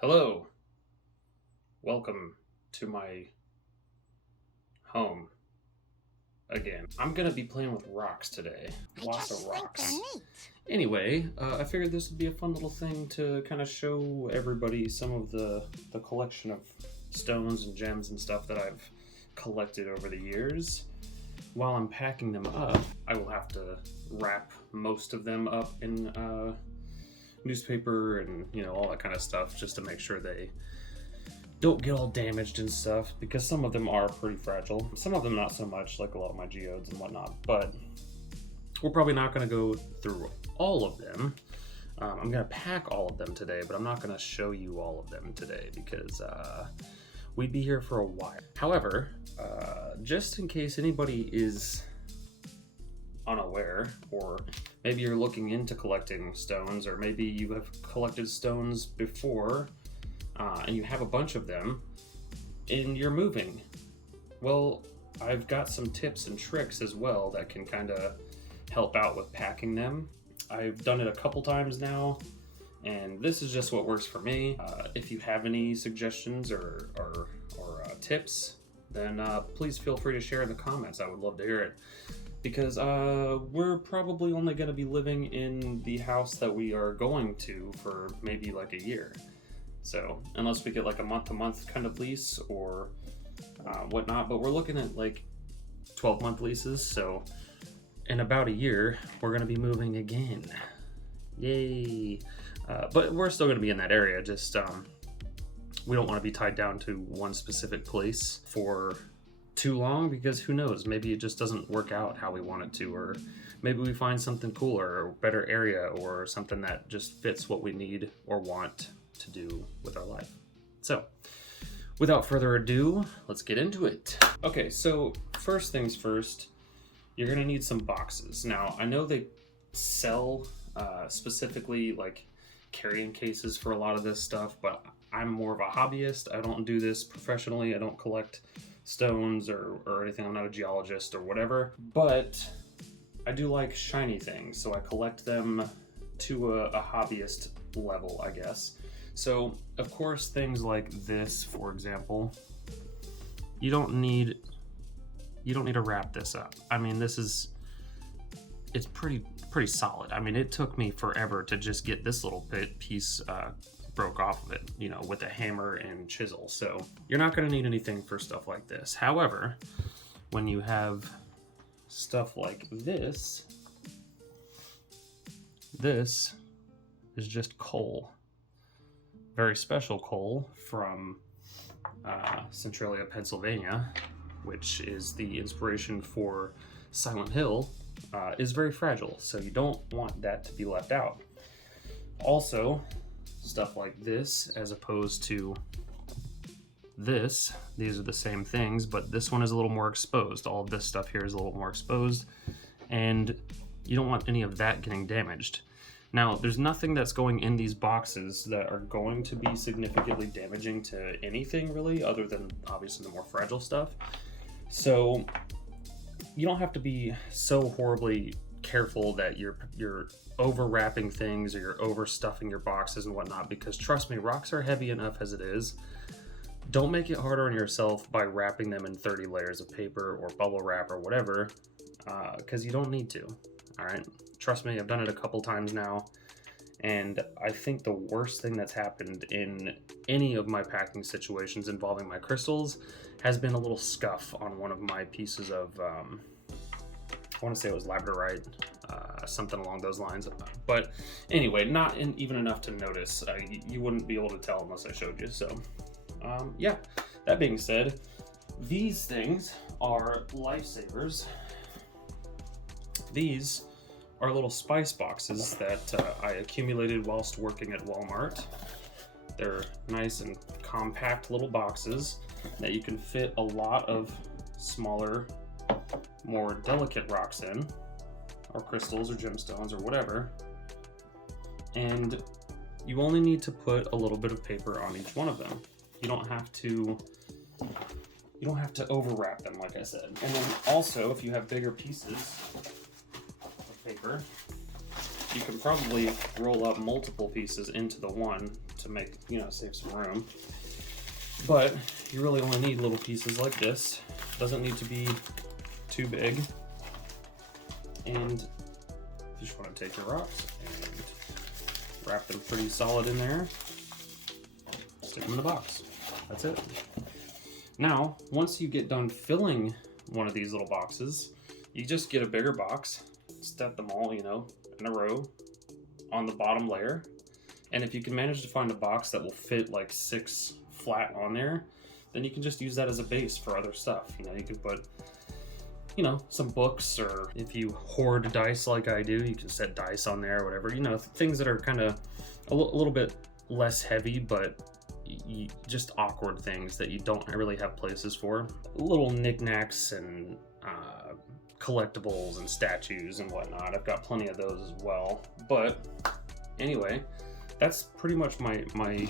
Hello, welcome to my home again. I'm gonna be playing with rocks today. Lots of rocks. Anyway, I figured this would be a fun little thing to kind of show everybody some of the collection of stones and gems and stuff that I've collected over the years. While I'm packing them up, I will have to wrap most of them up in newspaper and all that kind of stuff, just to make sure they don't get all damaged and stuff, because some of them are pretty fragile, some of them not so much, like a lot of my geodes and whatnot. But we're probably not going to go through all of them. I'm going to pack all of them today, but I'm not going to show you all of them today because we'd be here for a while. However, just in case anybody is unaware, or maybe you're looking into collecting stones, or maybe you have collected stones before and you have a bunch of them and you're moving, well, I've got some tips and tricks as well that can kind of help out with packing them. I've done it a couple times now, and this is just what works for me. If you have any suggestions or tips, then please feel free to share in the comments. I would love to hear it, because we're probably only going to be living in the house that we are going to for maybe like a year. So unless we get like a month-to-month kind of lease or whatnot, but we're looking at like 12-month leases. So in about a year, we're going to be moving again. Yay! But we're still going to be in that area. Just we don't want to be tied down to one specific place for too long, because who knows, maybe it just doesn't work out how we want it to, or maybe we find something cooler or better area or something that just fits what we need or want to do with our life. So without further ado, let's get into it. Okay, so first things first, you're gonna need some boxes. Now I know they sell specifically like carrying cases for a lot of this stuff, but I'm more of a hobbyist. I don't do this professionally. I don't collect stones or anything. I'm not a geologist or whatever, but I do like shiny things, so I collect them to a hobbyist level, I guess. So of course things like this, for example, you don't need to wrap this up. I mean, it's pretty solid. I mean, it took me forever to just get this little piece broke off of it, with a hammer and chisel. So you're not going to need anything for stuff like this. However, when you have stuff like this is just coal. Very special coal from Centralia, Pennsylvania, which is the inspiration for Silent Hill, is very fragile. So you don't want that to be left out. Also, stuff like this, as opposed to this, these are the same things, but this one is a little more exposed. All of this stuff here is a little more exposed, and you don't want any of that getting damaged. Now, there's nothing that's going in these boxes that are going to be significantly damaging to anything really, other than obviously the more fragile stuff. So you don't have to be so horribly careful that you're over wrapping things or you're overstuffing your boxes and whatnot, because trust me, rocks are heavy enough as it is. Don't make it harder on yourself by wrapping them in 30 layers of paper or bubble wrap or whatever, because you don't need to. All right, trust me, I've done it a couple times now, and I think the worst thing that's happened in any of my packing situations involving my crystals has been a little scuff on one of my pieces of I want to say it was labradorite, something along those lines. But anyway, not even enough to notice. You wouldn't be able to tell unless I showed you. So yeah, that being said, these things are lifesavers. These are little spice boxes that I accumulated whilst working at Walmart. They're nice and compact little boxes that you can fit a lot of smaller, more delicate rocks in, or crystals or gemstones or whatever. And you only need to put a little bit of paper on each one of them. You don't have to overwrap them, like I said. And then also, if you have bigger pieces of paper, you can probably roll up multiple pieces into the one to make, you know, save some room. But you really only need little pieces like this. Doesn't need to be too big. And you just want to take your rocks and wrap them pretty solid in there. Stick them in the box. That's it. Now, once you get done filling one of these little boxes, you just get a bigger box, step them all, you know, in a row on the bottom layer. And if you can manage to find a box that will fit like 6 flat on there, then you can just use that as a base for other stuff. You know, you can put, you know, some books, or if you hoard dice like I do, you can set dice on there, or whatever. You know, things that are kind of a little bit less heavy, but just awkward things that you don't really have places for. Little knickknacks and collectibles and statues and whatnot. I've got plenty of those as well. But anyway, that's pretty much my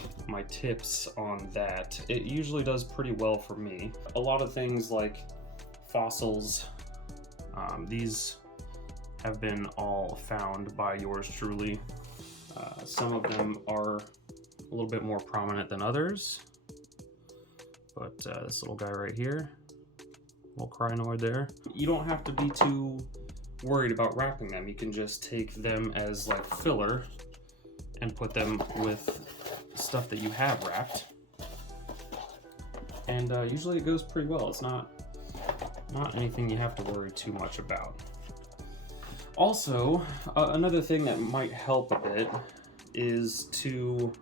tips on that. It usually does pretty well for me. A lot of things like fossils, these have been all found by yours truly. Some of them are a little bit more prominent than others, but this little guy right here, little crinoid there, you don't have to be too worried about wrapping them. You can just take them as like filler and put them with stuff that you have wrapped, and usually it goes pretty well. It's not anything you have to worry too much about. Also, another thing that might help a bit is to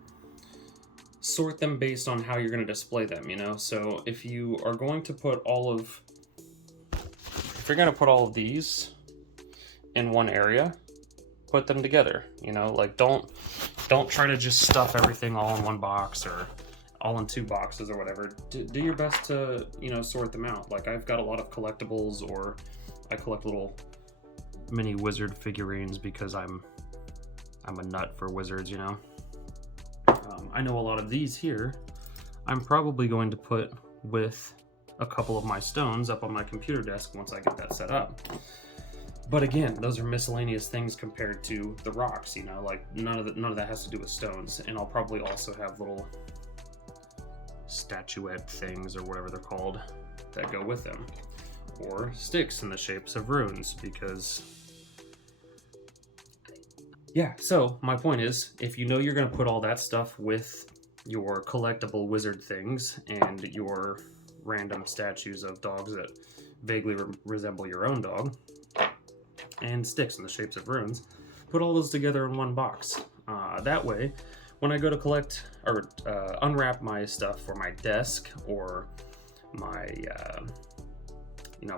sort them based on how you're going to display them, you know? So if you are going to put all of these in one area, put them together, you know? Like don't try to just stuff everything all in one box or all in 2 boxes or whatever. Do your best to, you know, sort them out. Like I've got a lot of collectibles, or I collect little mini wizard figurines because I'm a nut for wizards, you know. I know a lot of these here I'm probably going to put with a couple of my stones up on my computer desk once I get that set up. But again, those are miscellaneous things compared to the rocks, you know, like none of that has to do with stones. And I'll probably also have little statuette things or whatever they're called that go with them, or sticks in the shapes of runes, because yeah. So my point is, if you know you're going to put all that stuff with your collectible wizard things and your random statues of dogs that vaguely resemble your own dog, and sticks in the shapes of runes, put all those together in one box. That way, when I go to collect or unwrap my stuff for my desk or my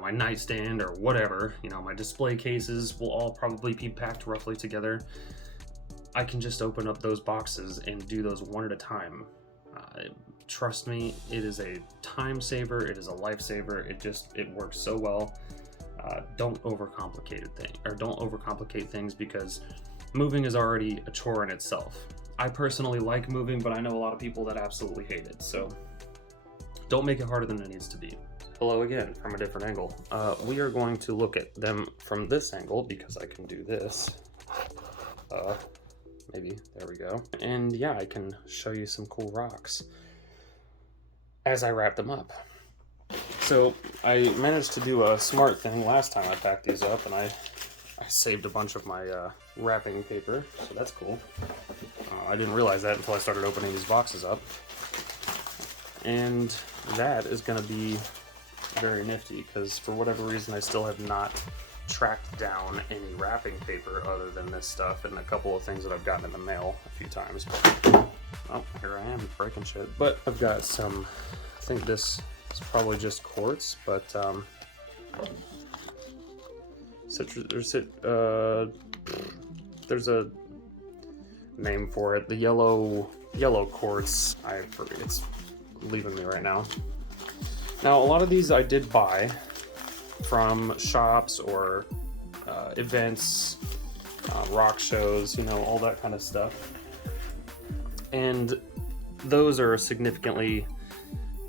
my nightstand or whatever, you know, my display cases will all probably be packed roughly together. I can just open up those boxes and do those one at a time. Trust me, it is a time saver. It is a lifesaver. It works so well. Don't overcomplicate things, because moving is already a chore in itself. I personally like moving, but I know a lot of people that absolutely hate it. So don't make it harder than it needs to be. Hello again, from a different angle. We are going to look at them from this angle because I can do this. Maybe, there we go. And yeah, I can show you some cool rocks as I wrap them up. So I managed to do a smart thing last time I packed these up, and I saved a bunch of my wrapping paper, so that's cool. I didn't realize that until I started opening these boxes up. And that is going to be very nifty, because for whatever reason I still have not tracked down any wrapping paper other than this stuff and a couple of things that I've gotten in the mail a few times. Oh, here I am breaking shit. But I've got some, I think this is probably just quartz, but there's a name for it. The yellow quartz. I forget, it's leaving me right now. Now, a lot of these I did buy from shops or events, rock shows, you know, all that kind of stuff. And those are significantly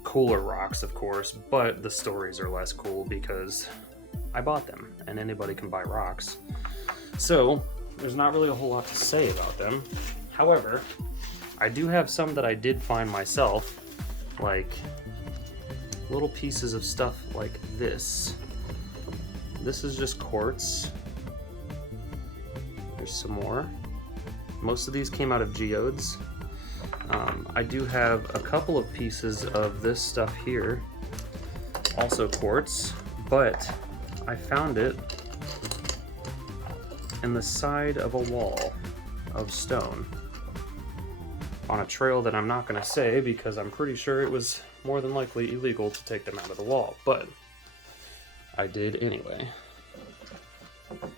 cooler rocks, of course, but the stories are less cool because I bought them, and anybody can buy rocks. So there's not really a whole lot to say about them. However, I do have some that I did find myself, like little pieces of stuff like this. This is just quartz. There's some more. Most of these came out of geodes. I do have a couple of pieces of this stuff here, also quartz, but I found it in the side of a wall of stone on a trail that I'm not going to say because I'm pretty sure it was more than likely illegal to take them out of the wall, but I did anyway.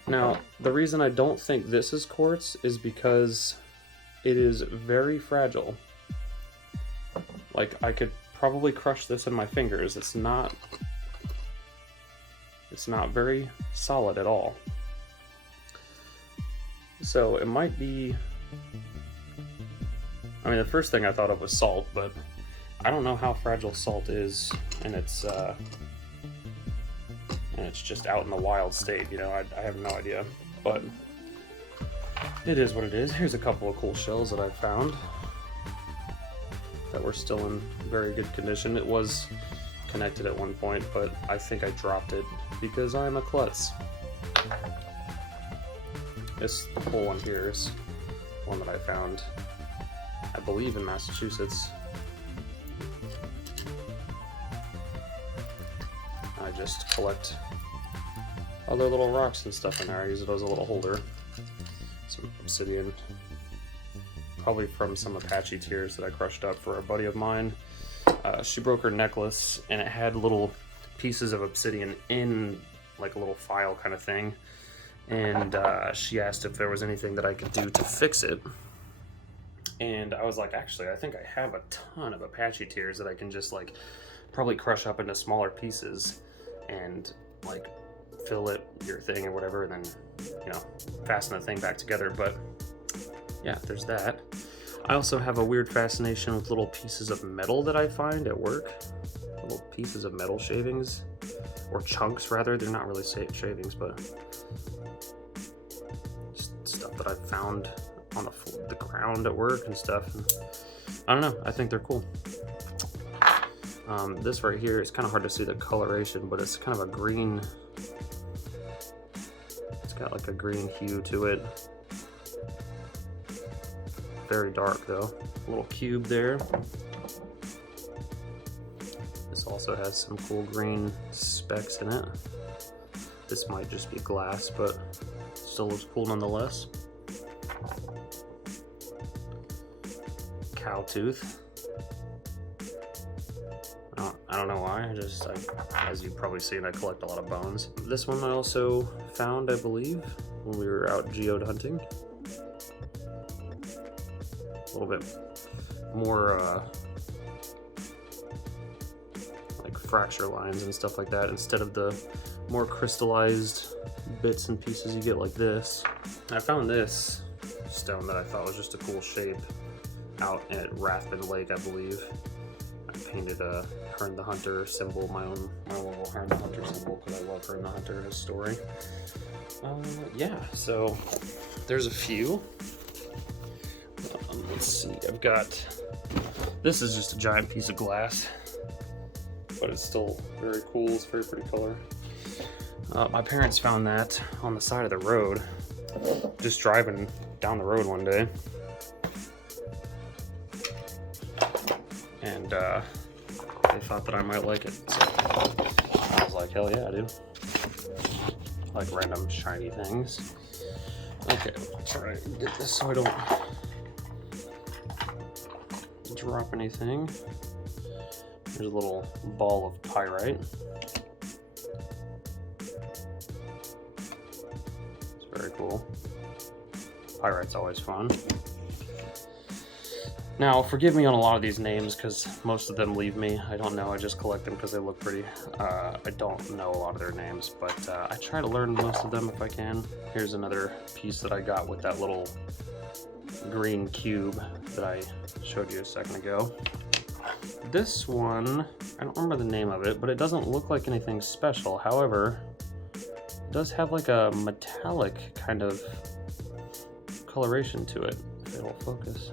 Now, the reason I don't think this is quartz is because it is very fragile. Like, I could probably crush this in my fingers. It's not very solid at all. So it might be, I mean, the first thing I thought of was salt, but I don't know how fragile salt is, and it's just out in the wild state, you know. I have no idea, but it is what it is. Here's a couple of cool shells that I found that were still in very good condition. It was connected at one point, but I think I dropped it because I'm a klutz. This whole one here is one that I found, I believe, in Massachusetts. I just collect other little rocks and stuff in there. I use it as a little holder. Some obsidian, probably from some Apache tears that I crushed up for a buddy of mine. She broke her necklace and it had little pieces of obsidian in like a little file kind of thing, and she asked if there was anything that I could do to fix it, and I was like, actually, I think I have a ton of Apache tears that I can just like probably crush up into smaller pieces and like fill it your thing or whatever, and then, you know, fasten the thing back together. But yeah, there's that. I also have a weird fascination with little pieces of metal that I find at work. Little pieces of metal shavings, or chunks rather. They're not really shavings, but just stuff that I've found on the ground at work and stuff. And I don't know, I think they're cool. This right here, it's kind of hard to see the coloration, but it's kind of a green, it's got like a green hue to it. Very dark though. A little cube there. This also has some cool green specks in it. This might just be glass, but still looks cool nonetheless. Cow tooth. I don't know why, as you've probably seen, I collect a lot of bones. This one I also found, I believe, when we were out geode hunting. A little bit more like fracture lines and stuff like that, instead of the more crystallized bits and pieces you get like this. I found this stone that I thought was just a cool shape out at Rathbun Lake, I believe. I painted a Herne the Hunter symbol, my little Herne the Hunter symbol, because I love Herne the Hunter and his story. Yeah, so there's a few. Let's see, I've got, this is just a giant piece of glass, but it's still very cool. It's a very pretty color. My parents found that on the side of the road, just driving down the road one day. And they thought that I might like it. So I was like, hell yeah, dude. I like random shiny things. Okay, I'll try and get this so I don't drop anything. There's a little ball of pyrite. It's very cool. Pyrite's always fun. Now, forgive me on a lot of these names because most of them leave me. I don't know, I just collect them because they look pretty. I don't know a lot of their names, but I try to learn most of them if I can. Here's another piece that I got with that little green cube that I showed you a second ago. This one, I don't remember the name of it, but it doesn't look like anything special. However, it does have like a metallic kind of coloration to it, if it'll focus.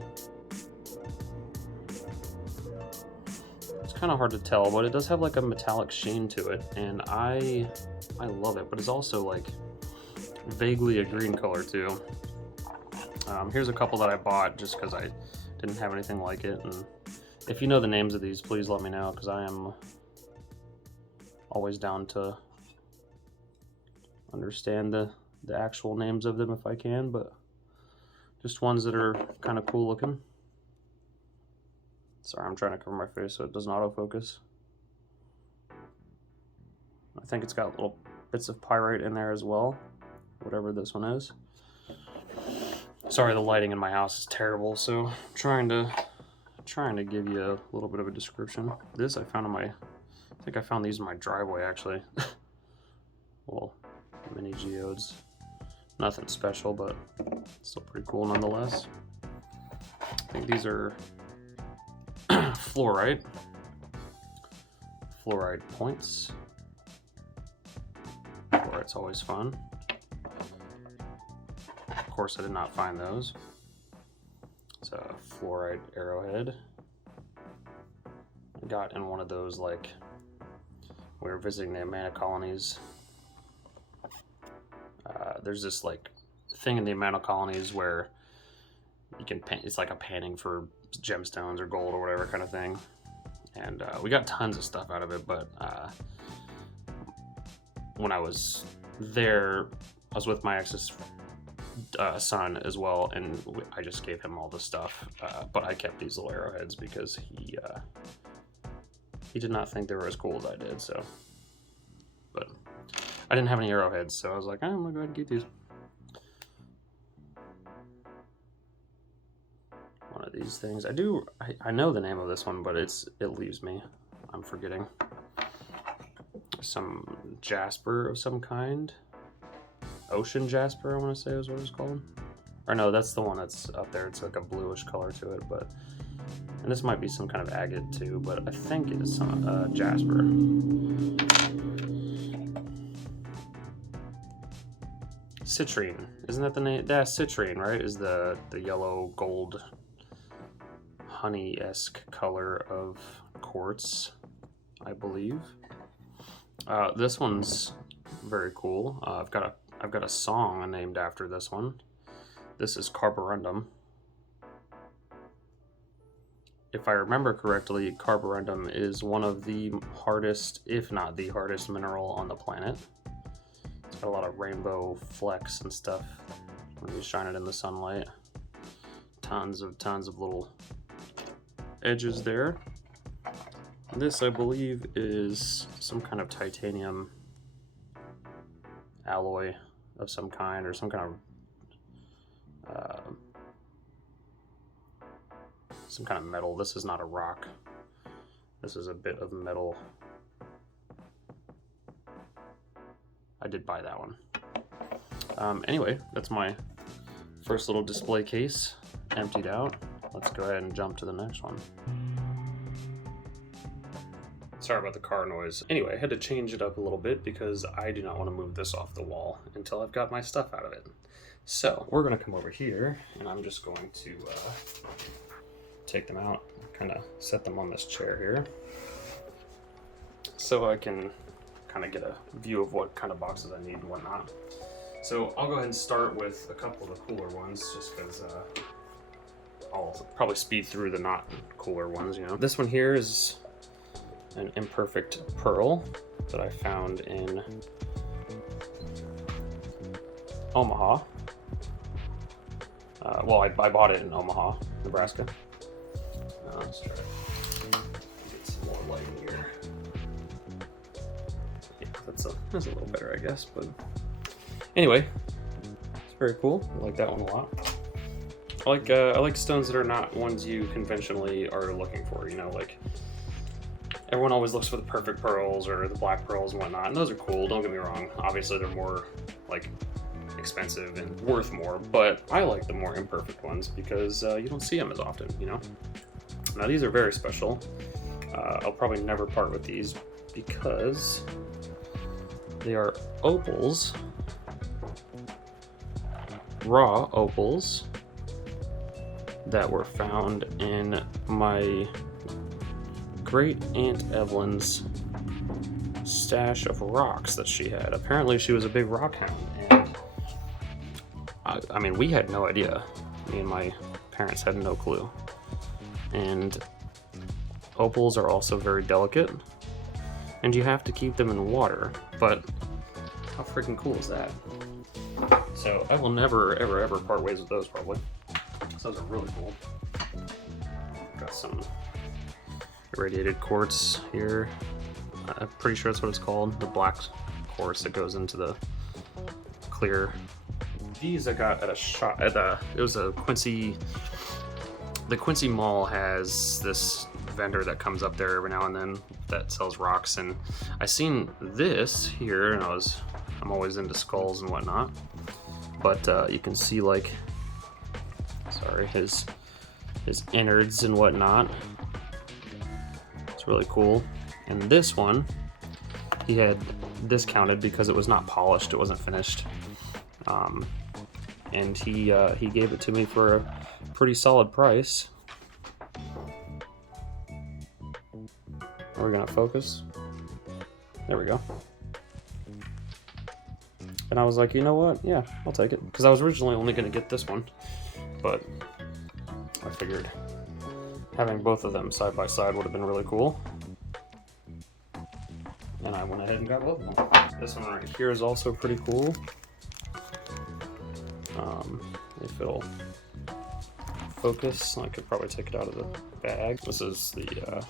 It's kind of hard to tell, but it does have like a metallic sheen to it, and I love it, but it's also like vaguely a green color too. Here's a couple that I bought just because I didn't have anything like it, and if you know the names of these, please let me know, because I am always down to understand the actual names of them if I can, but just ones that are kind of cool looking. Sorry, I'm trying to cover my face so it doesn't autofocus. I think it's got little bits of pyrite in there as well, whatever this one is. Sorry, the lighting in my house is terrible, so I'm trying to give you a little bit of a description. This I found in my, I think I found these in my driveway actually. Well, mini geodes. Nothing special, but still pretty cool nonetheless. I think these are fluorite points. Fluorite's always fun. Of course, I did not find those. It's a fluorite arrowhead. I got in one of those, like, we were visiting the Amana colonies. There's this like thing in the Amana colonies where you can pan, it's like a panning for gemstones or gold or whatever kind of thing, and we got tons of stuff out of it, but when I was there, I was with my ex's son as well, and I just gave him all the stuff, but I kept these little arrowheads because he did not think they were as cool as I did, so. But I didn't have any arrowheads, so I was like, I'm gonna go ahead and keep these. One of these things. I know the name of this one, but it leaves me. I'm forgetting. Some jasper of some kind. Ocean jasper, I want to say is what it's called. Or no, that's the one that's up there. It's like a bluish color to it, but. And this might be some kind of agate too, but I think it's some jasper. Citrine, isn't that the name? Yeah, citrine, right? Is the yellow gold honey-esque color of quartz, I believe. This one's very cool. I've got a song named after this one. This is carborundum. If I remember correctly, carborundum is one of the hardest, if not the hardest mineral on the planet. It's got a lot of rainbow flecks and stuff when you shine it in the sunlight. Tons of little edges there. This, I believe, is some kind of titanium alloy of some kind, or some kind of metal. This is not a rock. This is a bit of metal. I did buy that one. Anyway, that's my first little display case emptied out. Let's go ahead and jump to the next one. Sorry about the car noise. Anyway, I had to change it up a little bit because I do not want to move this off the wall until I've got my stuff out of it. So we're going to come over here, and I'm just going to take them out, kind of set them on this chair here, so I can kind of get a view of what kind of boxes I need and whatnot. So I'll go ahead and start with a couple of the cooler ones, just because I'll probably speed through the not cooler ones, you know. This one here is an imperfect pearl that I found in Omaha. Well, I bought it in Omaha, Nebraska. Let's try to get some more light in here. Yeah, that's a little better, I guess. But anyway, it's very cool. I like that one a lot. I like stones that are not ones you conventionally are looking for. You know, like everyone always looks for the perfect pearls or the black pearls and whatnot, and those are cool. Don't get me wrong. Obviously, they're more like expensive and worth more, but I like the more imperfect ones because you don't see them as often. You know. Now these are very special. I'll probably never part with these because they are opals raw opals that were found in my great Aunt Evelyn's stash of rocks that she had. Apparently she was a big rock hound, and I mean, we had no idea. Me and my parents had no clue. And opals are also very delicate, and you have to keep them in water, but how freaking cool is that? So I will never, ever, ever part ways with those, probably. So those are really cool. Got some irradiated quartz here. I'm pretty sure that's what it's called. The black quartz that goes into the clear. These I got at a shop at it was a Quincy. The Quincy Mall has this vendor that comes up there every now and then that sells rocks, and I seen this here, and I'm always into skulls and whatnot. But you can see, like, sorry, his innards and whatnot. It's really cool. And this one, he had discounted because it was not polished, it wasn't finished. And he gave it to me for a pretty solid price. Are we gonna focus? There we go. And I was like, you know what? Yeah, I'll take it. Because I was originally only gonna get this one, but I figured having both of them side by side would have been really cool. And I went ahead and got both of them. This one right here is also pretty cool. If it'll focus, I could probably take it out of the bag. This is the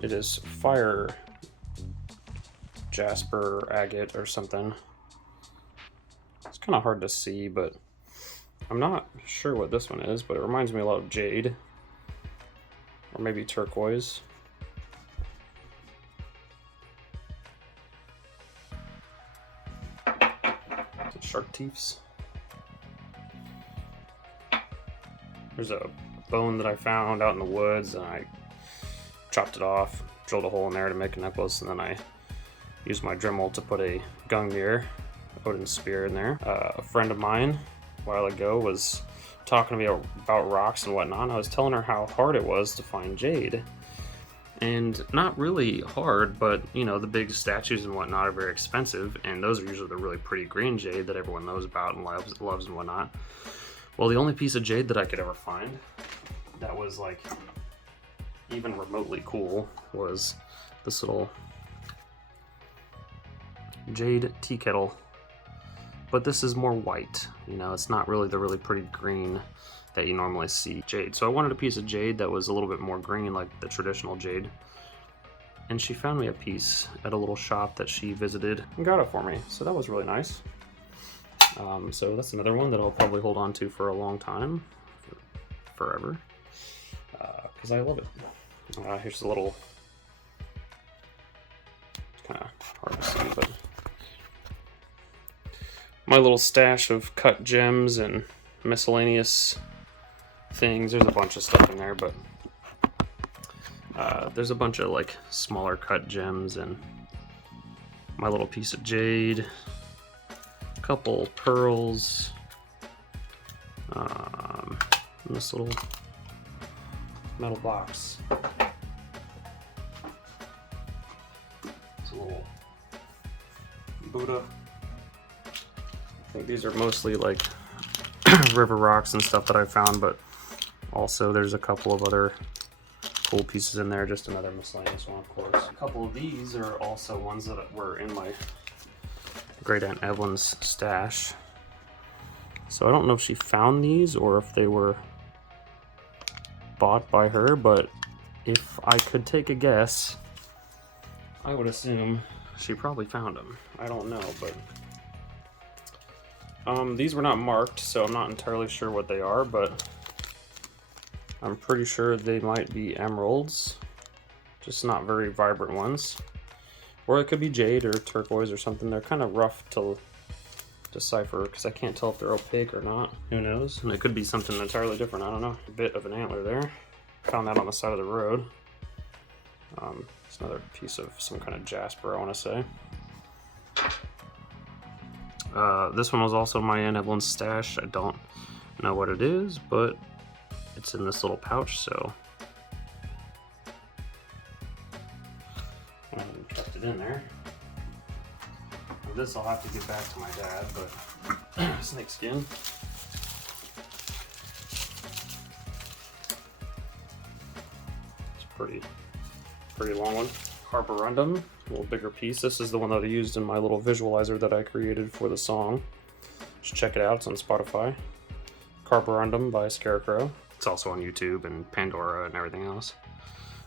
it is fire jasper agate or something. It's kind of hard to see, but I'm not sure what this one is, but it reminds me a lot of jade, or maybe turquoise. Some shark teeths. There's a bone that I found out in the woods, and I chopped it off, drilled a hole in there to make a necklace, and then I used my Dremel to put a Gungnir Odin spear in there. A friend of mine a while ago was talking to me about rocks and whatnot, and I was telling her how hard it was to find jade. And not really hard, but you know, the big statues and whatnot are very expensive, and those are usually the really pretty green jade that everyone knows about and loves and whatnot. Well, the only piece of jade that I could ever find that was like even remotely cool was this little jade tea kettle. But this is more white, you know, it's not really the really pretty green that you normally see jade. So I wanted a piece of jade that was a little bit more green, like the traditional jade. And she found me a piece at a little shop that she visited and got it for me. So that was really nice. So that's another one that I'll probably hold on to for a long time, forever, because I love it. Here's a little, it's kind of hard to see, but my little stash of cut gems and miscellaneous things. There's a bunch of stuff in there, but there's a bunch of like smaller cut gems and my little piece of jade, a couple pearls, and this little metal box. It's a little Buddha. I think these are mostly like river rocks and stuff that I found, but also there's a couple of other cool pieces in there, just another miscellaneous one, of course. A couple of these are also ones that were in my great Aunt Evelyn's stash. So I don't know if she found these or if they were bought by her, but if I could take a guess, I would assume she probably found them. I don't know, but these were not marked, so I'm not entirely sure what they are, but I'm pretty sure they might be emeralds, just not very vibrant ones. Or it could be jade or turquoise or something. They're kind of rough to decipher because I can't tell if they're opaque or not. Who knows? And it could be something entirely different. I don't know. A bit of an antler there. Found that on the side of the road. It's another piece of some kind of jasper, I want to say. This one was also my Aunt Evelyn's stash. I don't know what it is, but it's in this little pouch, so I kept it in there. Now this I'll have to get back to my dad, but snake skin. It's pretty long one. Carborundum, a little bigger piece. This is the one that I used in my little visualizer that I created for the song. Just check it out, it's on Spotify. Carborundum by Scarecrow. It's also on YouTube and Pandora and everything else.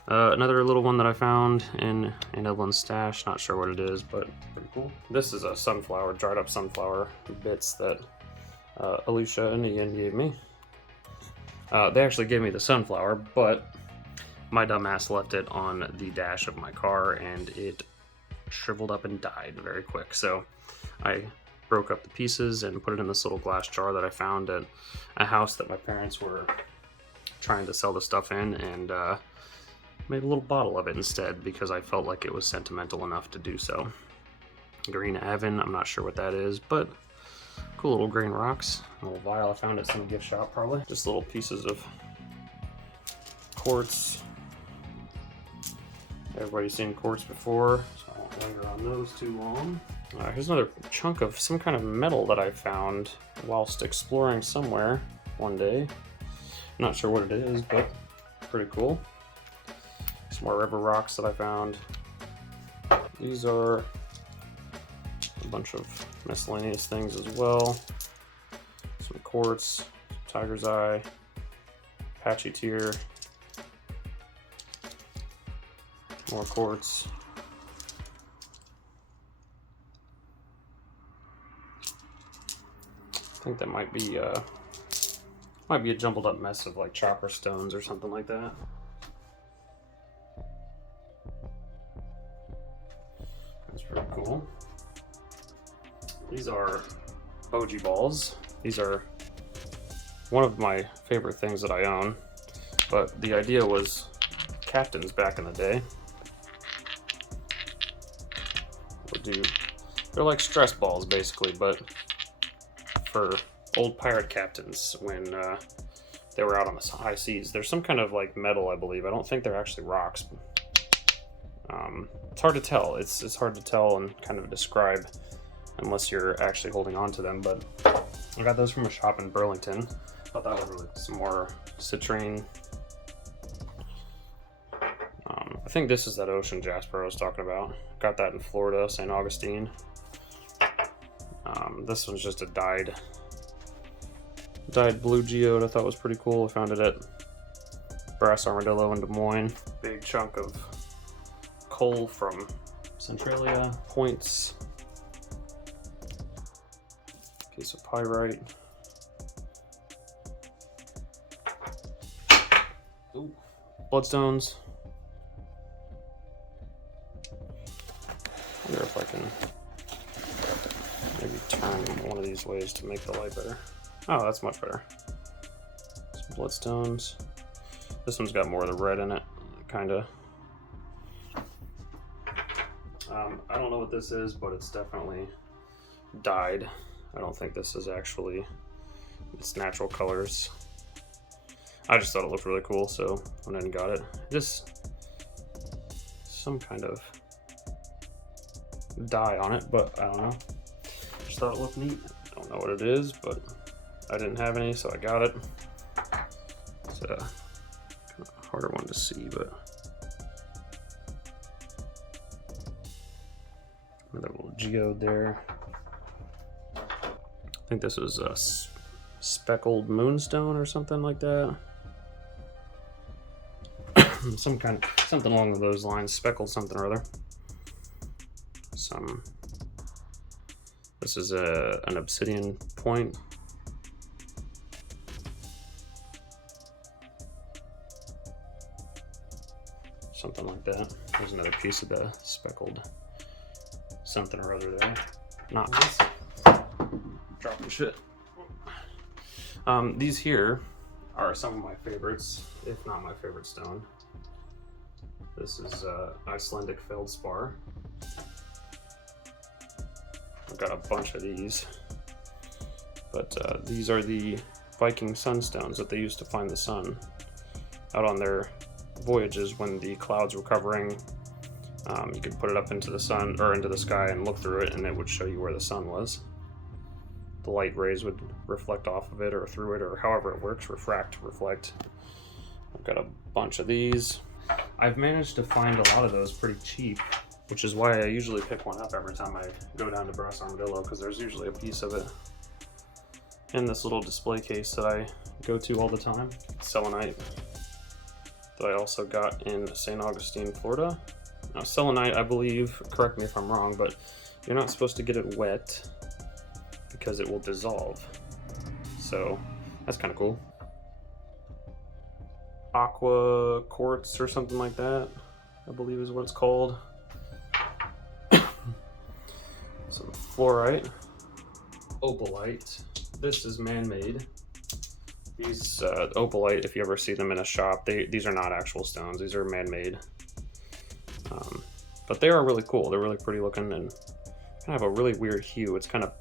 Another little one that I found in Evelyn's stash. Not sure what it is, but pretty cool. This is a sunflower, dried up sunflower bits that Alicia and Ian gave me. They actually gave me the sunflower, but my dumbass left it on the dash of my car and it shriveled up and died very quick. So I broke up the pieces and put it in this little glass jar that I found at a house that my parents were trying to sell the stuff in, and made a little bottle of it instead because I felt like it was sentimental enough to do so. Green Avon, I'm not sure what that is, but cool little green rocks. A little vial I found at some gift shop probably. Just little pieces of quartz. Everybody's seen quartz before, so I won't linger on those too long. Here's another chunk of some kind of metal that I found whilst exploring somewhere one day. Not sure what it is, but pretty cool. Some more river rocks that I found. These are a bunch of miscellaneous things as well. Some quartz, tiger's eye, Apache tear, more quartz. I think that might be a jumbled up mess of like chopper stones or something like that. That's pretty cool. These are Boji balls. These are one of my favorite things that I own, but the idea was captains back in the day would do, they're like stress balls basically, but for old pirate captains when they were out on the high seas. There's some kind of like metal, I believe. I don't think they're actually rocks. It's hard to tell. It's hard to tell and kind of describe unless you're actually holding on to them, but I got those from a shop in Burlington. Thought that was really some more citrine. I think this is that ocean jasper I was talking about. Got that in Florida, St. Augustine. This one's just a dyed blue geode. I thought was pretty cool. I found it at Brass Armadillo in Des Moines. Big chunk of coal from Centralia. Points. Piece of pyrite. Ooh. Bloodstones. I wonder if I can maybe turn one of these ways to make the light better. Oh, that's much better. Some bloodstones. This one's got more of the red in it, kinda. I don't know what this is, but it's definitely dyed. I don't think this is actually, it's natural colors. I just thought it looked really cool, so went ahead and got it. Just some kind of dye on it, but I don't know. Just thought it looked neat. I don't know what it is, but I didn't have any, so I got it. It's a kind of harder one to see, but another little geode there. I think this was a speckled moonstone or something like that. Something along those lines, speckled something or other. This is an obsidian point. Something like that. There's another piece of the speckled something or other there. Not this. Dropping shit. These here are some of my favorites, if not my favorite stone. This is Icelandic feldspar. I've got a bunch of these, but these are the Viking sunstones that they used to find the sun out on their voyages when the clouds were covering. You could put it up into the sun or into the sky and look through it, and it would show you where the sun was. The light rays would reflect off of it or through it, or however it works, refract, reflect. I've got a bunch of these. I've managed to find a lot of those pretty cheap, which is why I usually pick one up every time I go down to Brass Armadillo, because there's usually a piece of it in this little display case that I go to all the time. Selenite that I also got in St. Augustine, Florida. Now, selenite, I believe, correct me if I'm wrong, but you're not supposed to get it wet because it will dissolve. So that's kind of cool. Aqua quartz or something like that, I believe is what it's called. Some fluorite, opalite. This is man-made. These opalite, if you ever see them in a shop, these are not actual stones. These are man-made. But they are really cool. They're really pretty looking and kind of have a really weird hue. It's kind of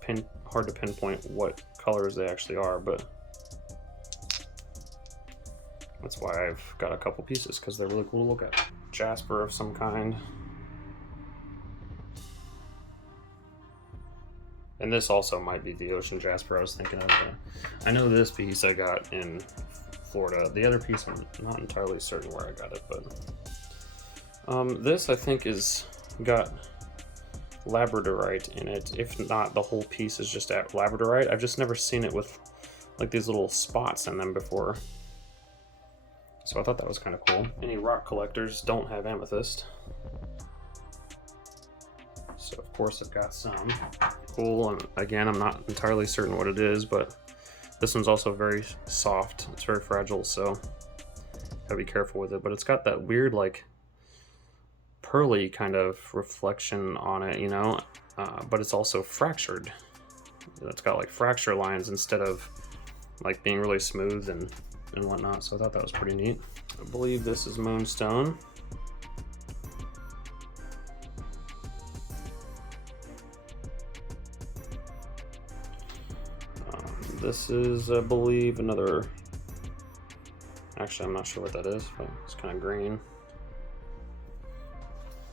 hard to pinpoint what colors they actually are, but that's why I've got a couple pieces, because they're really cool to look at. Jasper of some kind. And this also might be the ocean jasper I was thinking of. I know this piece I got in Florida. The other piece, I'm not entirely certain where I got it, but this I think is got labradorite in it. If not, the whole piece is just at labradorite. I've just never seen it with like these little spots in them before. So I thought that was kind of cool. Any rock collectors don't have amethyst. So of course I've got some. Cool, and again, I'm not entirely certain what it is, but this one's also very soft. It's very fragile, so gotta be careful with it. But it's got that weird, like, pearly kind of reflection on it, you know? But it's also fractured. It's got like fracture lines instead of like being really smooth and whatnot, so I thought that was pretty neat. I believe this is moonstone. This is, I believe, another... Actually, I'm not sure what that is, but it's kind of green.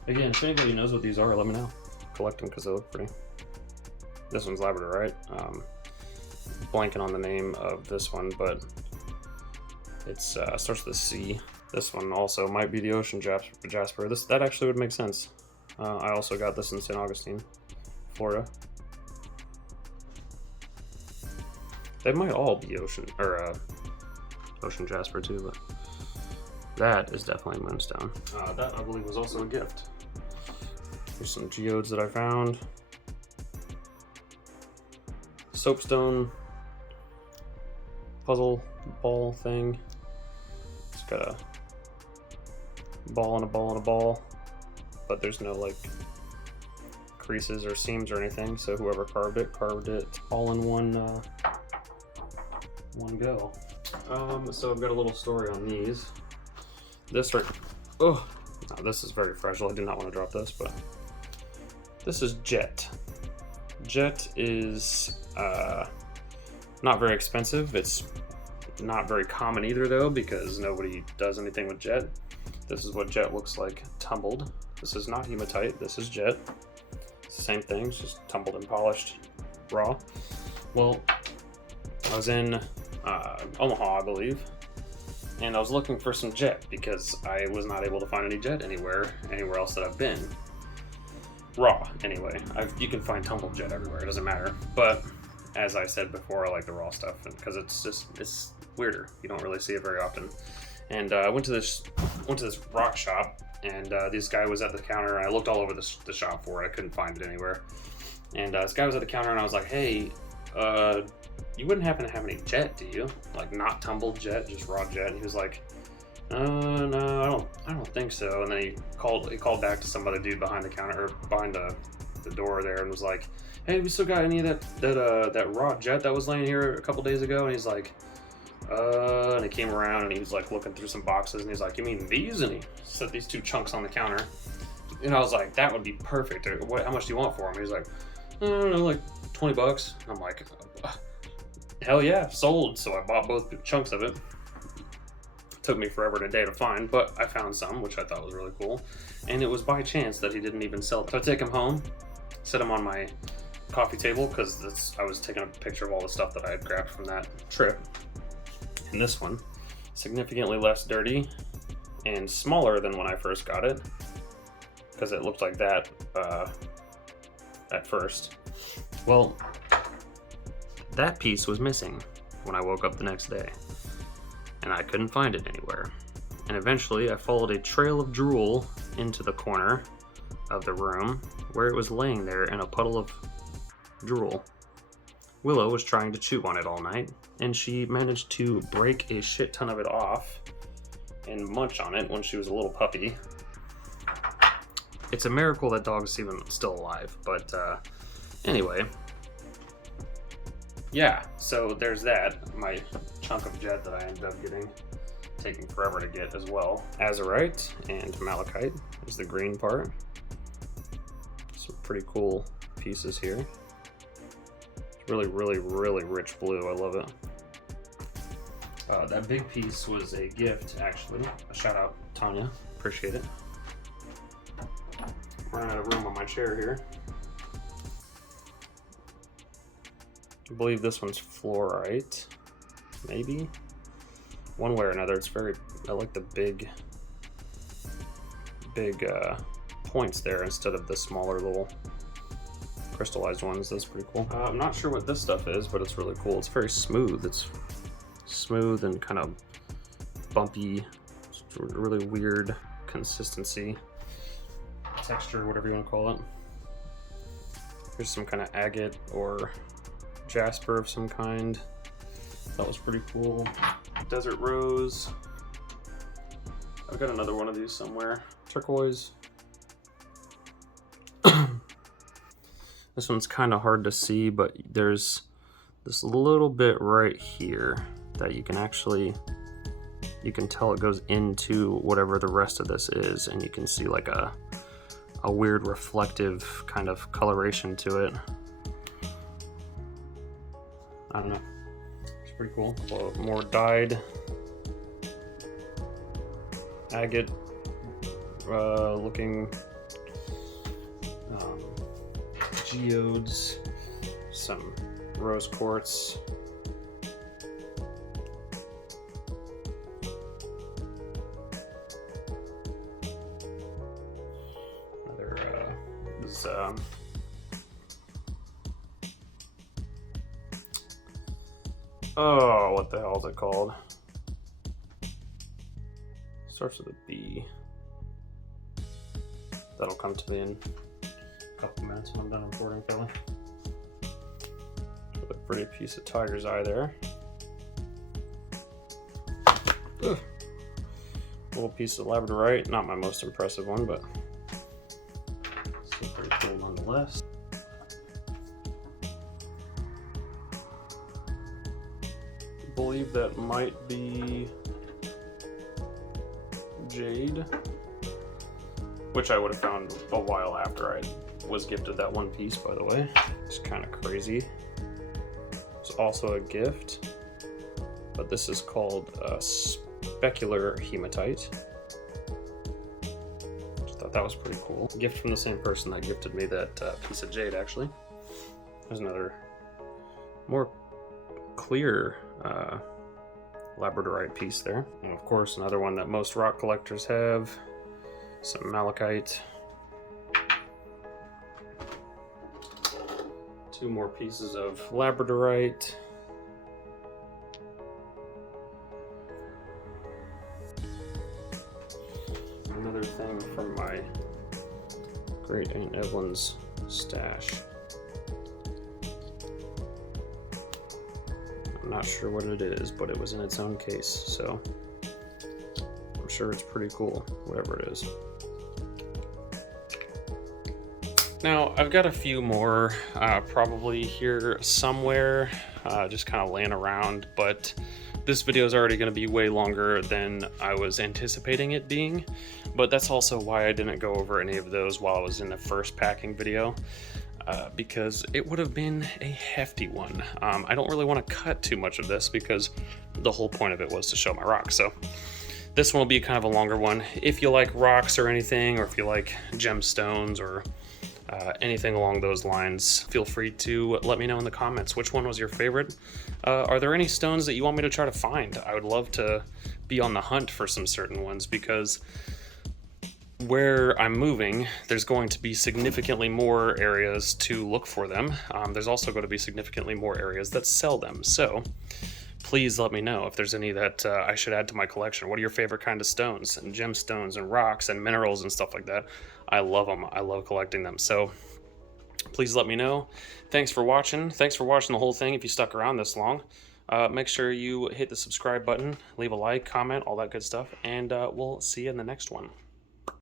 Again, if anybody knows what these are, let me know. Collect them because they look pretty. This one's labradorite. Blanking on the name of this one, but it's starts with a C. This one also might be the ocean jasper. That actually would make sense. I also got this in St. Augustine, Florida. They might all be ocean jasper too, but that is definitely moonstone. That I believe was also a gift. Here's some geodes that I found. Soapstone puzzle ball thing. It's got a ball and a ball and a ball, but there's no like creases or seams or anything, so whoever carved it all in one go. So I've got a little story on these. This is very fragile. I did not want to drop this, but this is jet. Jet is not very expensive. It's not very common either though, because nobody does anything with jet. This is what jet looks like tumbled. This is not hematite, this is jet. It's the same thing, it's just tumbled and polished raw. Well, I was in Omaha, I believe, and I was looking for some jet because I was not able to find any jet anywhere else that I've been. Raw, anyway. You can find tumbled jet everywhere, it doesn't matter. But as I said before, I like the raw stuff because it's weirder. You don't really see it very often. And I went to this rock shop, and this guy was at the counter, and I looked all over the shop for it. I couldn't find it anywhere. And this guy was at the counter, and I was like, hey, you wouldn't happen to have any jet, do you? Like not tumbled jet, just raw jet? And he was like, no, I don't think so. And then he called back to some other dude behind the counter, or behind the door there, and was like, hey, we still got any of that raw jet that was laying here a couple days ago? And he's like, And he came around and he was like looking through some boxes and he's like, you mean these? And he set these 2 chunks on the counter. And I was like, that would be perfect. How much do you want for them? He's like, I don't know, like $20. I'm like, hell yeah, sold. So I bought both chunks of it. Took me forever and a day to find, but I found some, which I thought was really cool. And it was by chance that he didn't even sell it. So I take him home, set him on my coffee table, because I was taking a picture of all the stuff that I had grabbed from that trip. And this one, significantly less dirty and smaller than when I first got it, because it looked like that at first. Well, that piece was missing when I woke up the next day, and I couldn't find it anywhere. And eventually I followed a trail of drool into the corner of the room where it was laying there in a puddle of drool. Willow was trying to chew on it all night, and she managed to break a shit ton of it off and munch on it when she was a little puppy. It's a miracle that dog's even still alive, but anyway. Yeah, so there's that. My chunk of jet that I ended up taking forever to get as well. Azurite and malachite is the green part. Some pretty cool pieces here. It's really, really, really rich blue. I love it. That big piece was a gift, actually. A shout out, Tanya. Appreciate it. Running out of room on my chair here. I believe this one's fluorite, maybe. One way or another, it's very. I like the big points there instead of the smaller little crystallized ones. That's pretty cool. I'm not sure what this stuff is, but it's really cool. It's very smooth. It's smooth and kind of bumpy. It's a really weird consistency, texture, whatever you want to call it. Here's some kind of agate or jasper of some kind. That was pretty cool. Desert rose. I've got another one of these somewhere. Turquoise. This one's kind of hard to see, but there's this little bit right here that you can tell it goes into whatever the rest of this is, and you can see like a weird reflective kind of coloration to it. I don't know. It's pretty cool. A more dyed agate looking geodes, some rose quartz. Another is oh, what the hell is it called? Starts with a B. That'll come to me in a couple minutes when I'm done recording, Kelly. A pretty piece of tiger's eye there. Ugh. Little piece of labradorite, not my most impressive one, but still pretty cool nonetheless. I believe that might be jade, which I would have found a while after I was gifted that one piece, by the way. It's kind of crazy. It's also a gift, but this is called specular hematite. Just thought that was pretty cool. A gift from the same person that gifted me that piece of jade, actually. There's another more clear labradorite piece there. And of course, another one that most rock collectors have. Some malachite. 2 more pieces of labradorite. Another thing from my great Aunt Evelyn's stash. I'm not sure what it is, but it was in its own case, so I'm sure it's pretty cool, whatever it is. Now, I've got a few more probably here somewhere, just kind of laying around, but this video is already going to be way longer than I was anticipating it being, but that's also why I didn't go over any of those while I was in the first packing video, because it would have been a hefty one. I don't really want to cut too much of this because the whole point of it was to show my rocks, so this one will be kind of a longer one. If you like rocks or anything, or if you like gemstones or anything along those lines, feel free to let me know in the comments which one was your favorite. Are there any stones that you want me to try to find? I would love to be on the hunt for some certain ones, because where I'm moving, there's going to be significantly more areas to look for them. There's also going to be significantly more areas that sell them, so please let me know if there's any that I should add to my collection. What are your favorite kind of stones and gemstones and rocks and minerals and stuff like that? I love them. I love collecting them. So please let me know. Thanks for watching. Thanks for watching the whole thing if you stuck around this long. Make sure you hit the subscribe button, leave a like, comment, all that good stuff, and we'll see you in the next one.